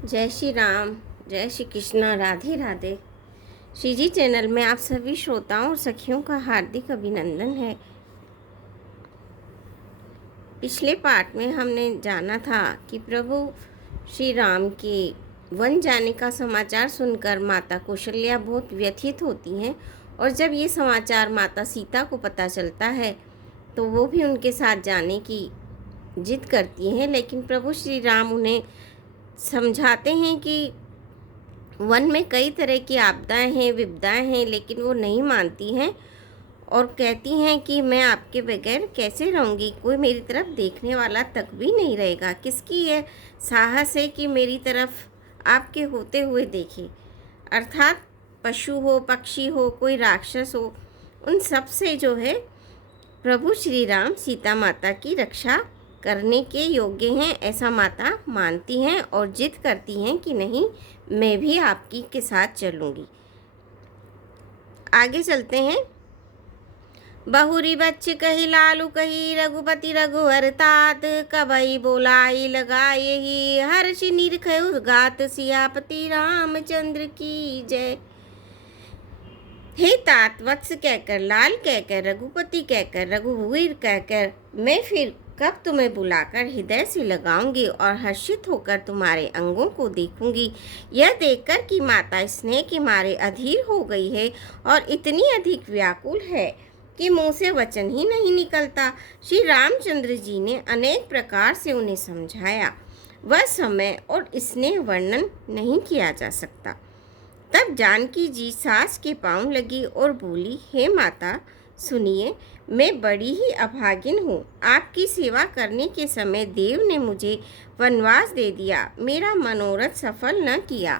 जय श्री राम, जय श्री कृष्णा, राधे राधे। श्री जी चैनल में आप सभी श्रोताओं और सखियों का हार्दिक अभिनंदन है। पिछले पार्ट में हमने जाना था कि प्रभु श्री राम के वन जाने का समाचार सुनकर माता कौशल्या बहुत व्यथित होती हैं, और जब ये समाचार माता सीता को पता चलता है तो वो भी उनके साथ जाने की जिद करती हैं। लेकिन प्रभु श्री राम उन्हें समझाते हैं कि वन में कई तरह की आपदाएं हैं, विपदाएं हैं, लेकिन वो नहीं मानती हैं और कहती हैं कि मैं आपके बगैर कैसे रहूँगी, कोई मेरी तरफ देखने वाला तक भी नहीं रहेगा। किसकी ये साहस है कि मेरी तरफ आपके होते हुए देखे। अर्थात पशु हो, पक्षी हो, कोई राक्षस हो, उन सब से जो है प्रभु श्री राम सीता माता की रक्षा करने के योग्य हैं, ऐसा माता मानती हैं और जिद करती हैं कि नहीं, मैं भी आपकी के साथ चलूँगी। आगे चलते हैं। बहुरी बच्च कही लालू कही रघुपति रघुवर तात, कबई बोलाई लगाए ही हर्ष निरखय गात, सियापति रामचंद्र की जय। हे तात, वत्स कहकर, लाल कहकर, रघुपति कहकर, रघुवीर कहकर मैं फिर कब तुम्हें बुलाकर हृदय से लगाऊंगी और हर्षित होकर तुम्हारे अंगों को देखूंगी। यह देखकर कि माता स्नेह के मारे अधीर हो गई है और इतनी अधिक व्याकुल है कि मुंह से वचन ही नहीं निकलता। श्री रामचंद्र जी ने अनेक प्रकार से उन्हें समझाया, वह समय और स्नेह वर्णन नहीं किया जा सकता। तब जानकी जी सास के पांव लगी और बोली, हे माता सुनिए, मैं बड़ी ही अभागिन हूँ। आपकी सेवा करने के समय देव ने मुझे वनवास दे दिया, मेरा मनोरथ सफल न किया।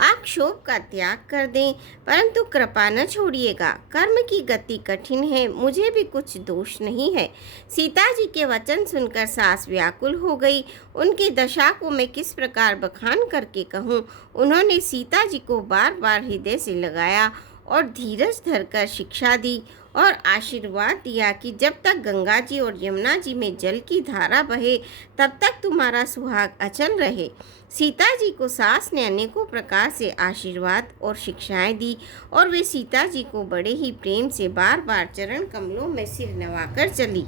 आप क्षोभ का त्याग कर दें, परंतु कृपा न छोड़िएगा। कर्म की गति कठिन है, मुझे भी कुछ दोष नहीं है। सीता जी के वचन सुनकर सास व्याकुल हो गई। उनकी दशा को मैं किस प्रकार बखान करके कहूँ। उन्होंने सीता जी को बार बार हृदय से लगाया और धीरज धरकर शिक्षा दी और आशीर्वाद दिया कि जब तक गंगा जी और यमुना जी में जल की धारा बहे तब तक तुम्हारा सुहाग अचल रहे। सीता जी को सास ने अनेकों प्रकार से आशीर्वाद और शिक्षाएं दी और वे सीता जी को बड़े ही प्रेम से बार बार चरण कमलों में सिर नवाकर चली।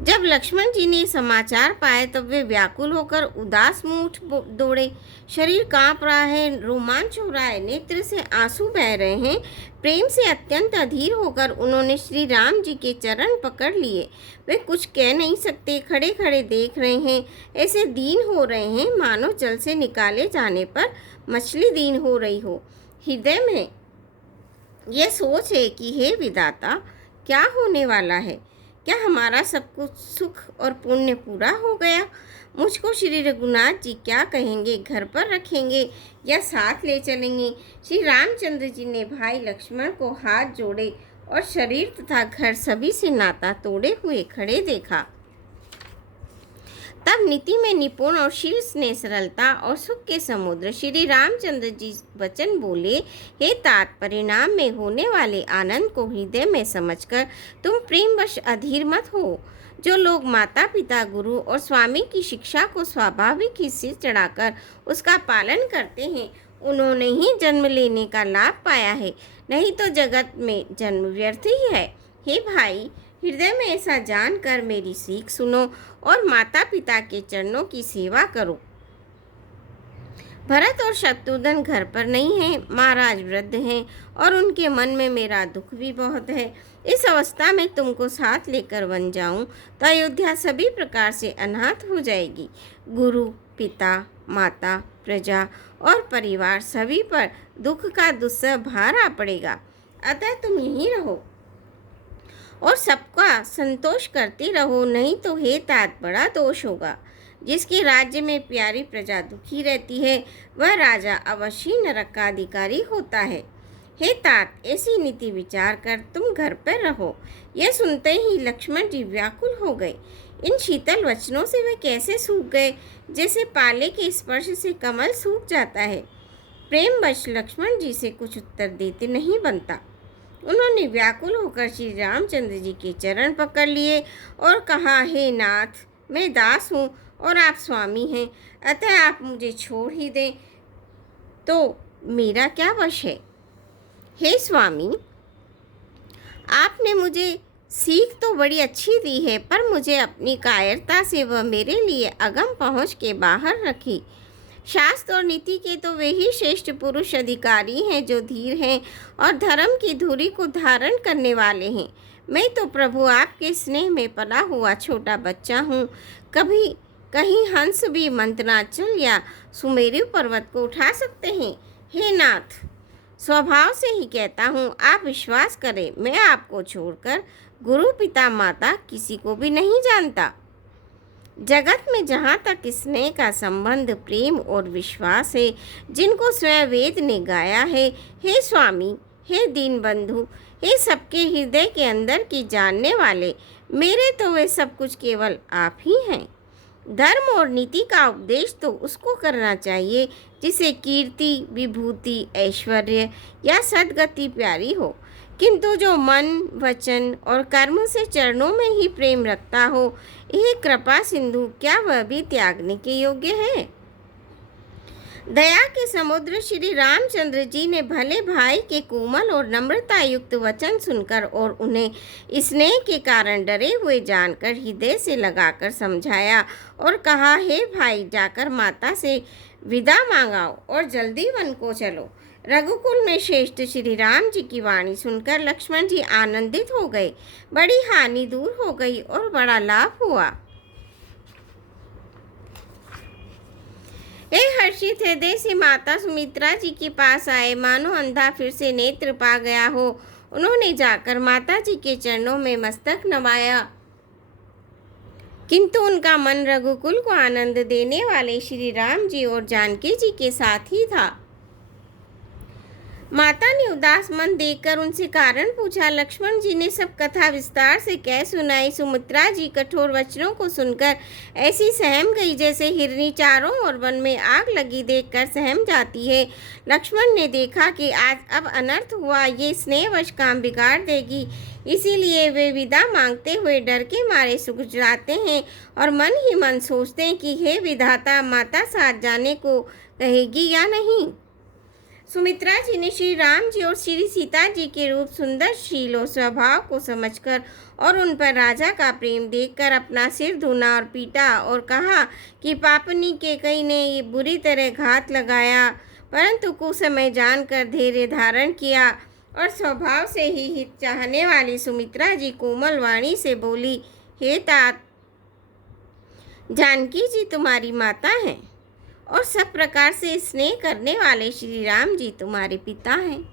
जब लक्ष्मण जी ने समाचार पाए तब वे व्याकुल होकर उदास मुंह उठ दौड़े। शरीर कांप रहा है, रोमांच हो रहा है, नेत्र से आंसू बह रहे हैं। प्रेम से अत्यंत अधीर होकर उन्होंने श्री राम जी के चरण पकड़ लिए। वे कुछ कह नहीं सकते, खड़े खड़े देख रहे हैं। ऐसे दीन हो रहे हैं मानो जल से निकाले जाने पर मछली दीन हो रही हो। हृदय में यह सोच है कि हे विधाता, क्या होने वाला है? क्या हमारा सब कुछ सुख और पुण्य पूरा हो गया? मुझको श्री रघुनाथ जी क्या कहेंगे? घर पर रखेंगे या साथ ले चलेंगे? श्री रामचंद्र जी ने भाई लक्ष्मण को हाथ जोड़े और शरीर तथा घर सभी से नाता तोड़े हुए खड़े देखा। तब नीति में निपुण और शील स्नेह सरलता और सुख के समुद्र श्री रामचंद्र जी वचन बोले, हे तात, परिणाम में होने वाले आनंद को हृदय में समझकर तुम प्रेमवश अधीर मत हो। जो लोग माता पिता, गुरु और स्वामी की शिक्षा को स्वाभाविक ही सिर चढ़ाकर उसका पालन करते हैं, उन्होंने ही जन्म लेने का लाभ पाया है, नहीं तो जगत में जन्म व्यर्थ ही है। हे भाई, हृदय में ऐसा जानकर मेरी सीख सुनो और माता पिता के चरणों की सेवा करो। भरत और शत्रुघ्न घर पर नहीं हैं, महाराज वृद्ध हैं और उनके मन में मेरा दुख भी बहुत है। इस अवस्था में तुमको साथ लेकर वन जाऊं तो अयोध्या सभी प्रकार से अनाथ हो जाएगी। गुरु, पिता, माता, प्रजा और परिवार सभी पर दुख का दुस्सह भार आ पड़ेगा। अतः तुम यहीं रहो और सबका संतोष करते रहो, नहीं तो हे तात, बड़ा दोष होगा। जिसके राज्य में प्यारी प्रजा दुखी रहती है वह राजा अवश्य नरक का अधिकारी होता है। हे तात, ऐसी नीति विचार कर तुम घर पर रहो। यह सुनते ही लक्ष्मण जी व्याकुल हो गए। इन शीतल वचनों से वे कैसे सूख गए, जैसे पाले के स्पर्श से कमल सूख जाता है। प्रेमवश लक्ष्मण जी से कुछ उत्तर देते नहीं बनता। उन्होंने व्याकुल होकर श्री रामचंद्र जी के चरण पकड़ लिए और कहा, हे नाथ, मैं दास हूँ और आप स्वामी हैं, अतः आप मुझे छोड़ ही दें तो मेरा क्या वश है। हे स्वामी, आपने मुझे सीख तो बड़ी अच्छी दी है, पर मुझे अपनी कायरता से वह मेरे लिए अगम पहुँच के बाहर रखी। शास्त्र और नीति के तो वे ही श्रेष्ठ पुरुष अधिकारी हैं जो धीर हैं और धर्म की धुरी को धारण करने वाले हैं। मैं तो प्रभु आपके स्नेह में पला हुआ छोटा बच्चा हूँ। कभी कहीं हंस भी मंत्राचल या सुमेरु पर्वत को उठा सकते हैं। हे नाथ, स्वभाव से ही कहता हूँ, आप विश्वास करें, मैं आपको छोड़कर गुरु पिता माता किसी को भी नहीं जानता। जगत में जहाँ तक स्नेह का संबंध प्रेम और विश्वास है, जिनको स्वयं वेद ने गाया है, हे स्वामी, हे दीन बंधु, हे सबके हृदय के अंदर की जानने वाले, मेरे तो वे सब कुछ केवल आप ही हैं। धर्म और नीति का उपदेश तो उसको करना चाहिए जिसे कीर्ति, विभूति, ऐश्वर्य या सद्गति प्यारी हो, किंतु जो मन, वचन और कर्म से चरणों में ही प्रेम रखता हो, यह कृपा सिंधु, क्या वह भी त्यागने के योग्य है। दया के समुद्र श्री रामचंद्र जी ने भले भाई के कोमल और नम्रता युक्त वचन सुनकर और उन्हें स्नेह के कारण डरे हुए जानकर हृदय से लगाकर समझाया और कहा, हे भाई, जाकर माता से विदा मांगाओ और जल्दी वन को चलो। रघुकुल में श्रेष्ठ श्री राम जी की वाणी सुनकर लक्ष्मण जी आनंदित हो गए। बड़ी हानि दूर हो गई और बड़ा लाभ हुआ। हे हर्षित हृदय से माता सुमित्रा जी के पास आए, मानो अंधा फिर से नेत्र पा गया हो। उन्होंने जाकर माता जी के चरणों में मस्तक नवाया, किंतु उनका मन रघुकुल को आनंद देने वाले श्री राम जी और जानकी जी के साथ ही था। माता ने उदास मन देखकर उनसे कारण पूछा। लक्ष्मण जी ने सब कथा विस्तार से कह सुनाई। सुमित्रा जी कठोर वचनों को सुनकर ऐसी सहम गई जैसे हिरनी चारों ओर वन में आग लगी देखकर सहम जाती है। लक्ष्मण ने देखा कि आज अब अनर्थ हुआ, ये स्नेहवश काम बिगाड़ देगी, इसीलिए वे विदा मांगते हुए डर के मारे सूख जाते हैं और मन ही मन सोचते हैं कि हे विधाता, माता साथ जाने को कहेगी या नहीं। सुमित्रा जी ने श्री राम जी और श्री सीता जी के रूप, सुंदर शील और स्वभाव को समझकर और उन पर राजा का प्रेम देखकर अपना सिर धुना और पीटा और कहा कि पापनी के कई ने ये बुरी तरह घात लगाया, परंतु कुसमय जानकर धैर्य धारण किया और स्वभाव से ही हित चाहने वाली सुमित्रा जी कोमल वाणी से बोली, हे तात, जानकी जी तुम्हारी माता हैं और सब प्रकार से स्नेह करने वाले श्री राम जी तुम्हारे पिता हैं।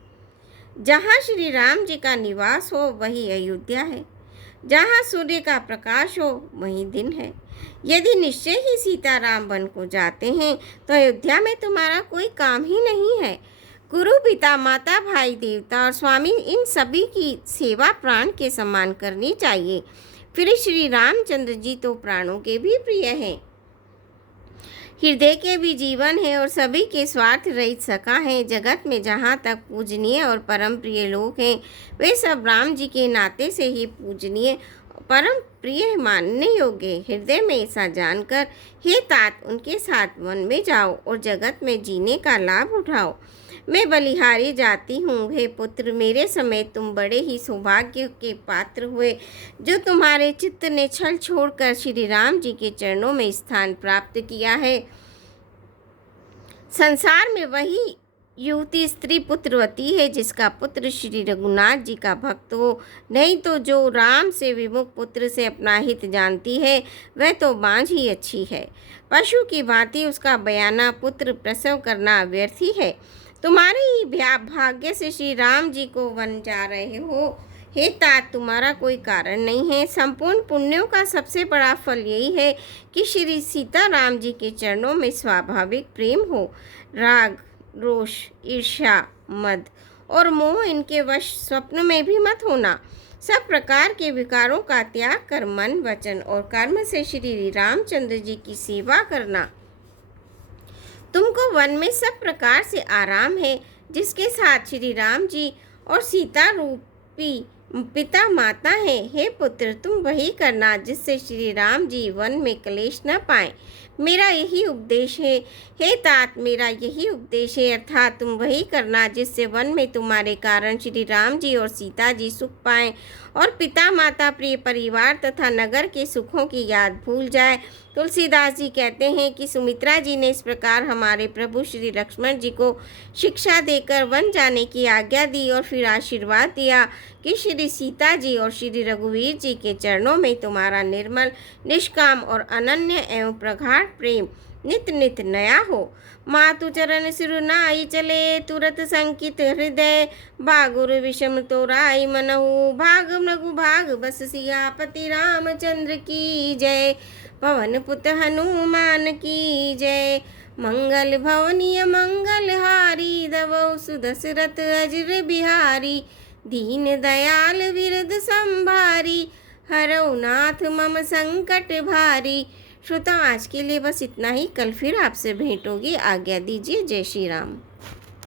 जहाँ श्री राम जी का निवास हो वही अयोध्या है, जहाँ सूर्य का प्रकाश हो वही दिन है। यदि निश्चय ही सीताराम वन को जाते हैं तो अयोध्या में तुम्हारा कोई काम ही नहीं है। गुरु, पिता, माता, भाई, देवता और स्वामी, इन सभी की सेवा प्राण के समान करनी चाहिए। फिर श्री रामचंद्र जी तो प्राणों के भी प्रिय हैं, हृदय के भी जीवन है और सभी के स्वार्थ रहित सखा हैं। जगत में जहाँ तक पूजनीय और परम प्रिय लोग हैं, वे सब राम जी के नाते से ही पूजनीय परम प्रिय मानने योग्य। हृदय में ऐसा जानकर हे तात, उनके साथ वन में जाओ और जगत में जीने का लाभ उठाओ। मैं बलिहारी जाती हूँ। हे पुत्र, मेरे समेत तुम बड़े ही सौभाग्य के पात्र हुए, जो तुम्हारे चित्त ने छल छोड़कर श्री राम जी के चरणों में स्थान प्राप्त किया है। संसार में वही युवती स्त्री पुत्रवती है जिसका पुत्र श्री रघुनाथ जी का भक्त हो, नहीं तो जो राम से विमुख पुत्र से अपना हित जानती है वह तो बांझ ही अच्छी है। पशु की भांति उसका बयाना पुत्र प्रसव करना व्यर्थ ही है। तुम्हारे ही भाग्य से श्री राम जी को वन जा रहे हो। हे तात, तुम्हारा कोई कारण नहीं है। संपूर्ण पुण्यों का सबसे बड़ा फल यही है कि श्री सीता राम जी के चरणों में स्वाभाविक प्रेम हो। राग, रोष, ईर्ष्या, मद और मोह इनके वश स्वप्न में भी मत होना। सब प्रकार के विकारों का त्याग कर मन, वचन और कर्म से श्री रामचंद्र जी की सेवा करना। तुमको वन में सब प्रकार से आराम है, जिसके साथ श्री राम जी और सीता रूपी पिता माता है। हे पुत्र, तुम वही करना जिससे श्री राम जी वन में क्लेश न पाए। मेरा यही उपदेश है। हे तात, मेरा यही उपदेश है, अर्थात तुम वही करना जिससे वन में तुम्हारे कारण श्री राम जी और सीता जी सुख पाएं और पिता माता, प्रिय परिवार तथा नगर के सुखों की याद भूल जाए। तुलसीदास जी कहते हैं कि सुमित्रा जी ने इस प्रकार हमारे प्रभु श्री लक्ष्मण जी को शिक्षा देकर वन जाने की आज्ञा दी और फिर आशीर्वाद दिया कि श्री सीता जी और श्री रघुवीर जी के चरणों में तुम्हारा निर्मल, निष्काम और अनन्य एवं प्रगाढ़ प्रेम नित नित नया हो। मातु चरण सिरु नाई चले, तुरत संकित हृदय, भागुर विषम तोराई मनहु, भाग मृगु भाग बस सियापति रामचंद्र की जय। पवन पुत हनुमान की जय। मंगल भवनीय मंगल हारी, दवौ सुदशरथ अजर बिहारी, दीन दयाल विरद संभारी, हरौ नाथ मम संकट भारी। श्रोता, आज के लिए बस इतना ही। कल फिर आपसे भेंट होगी। आज्ञा दीजिए। जय श्री राम।